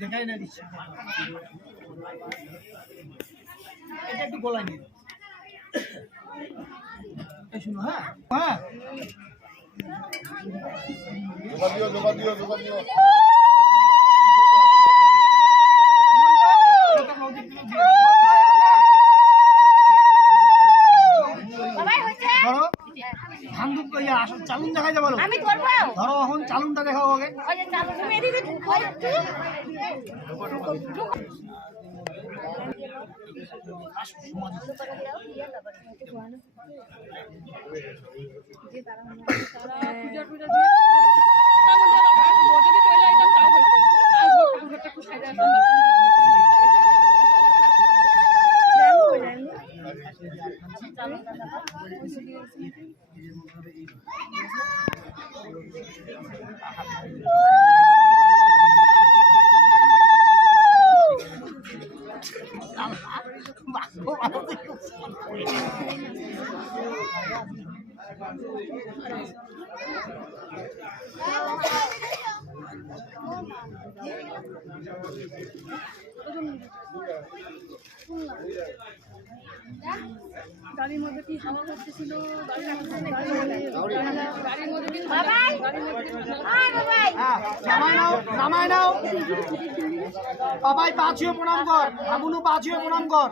দেখাই না দিচ্ছে এটা একটু গলায় নিয়ে শুনো। হ্যাঁ হ্যাঁ দোকান দিও চালুন দেখা যাবো ধরো এখন চালুনটা দেখাও আগে। গাড়ির মধ্যে কি হাওয়া করতেছিল, নামায় নাও বাবাই পা ছুঁয়ে প্রণাম কর, বাবুনু পা ছুঁয়ে প্রণাম কর।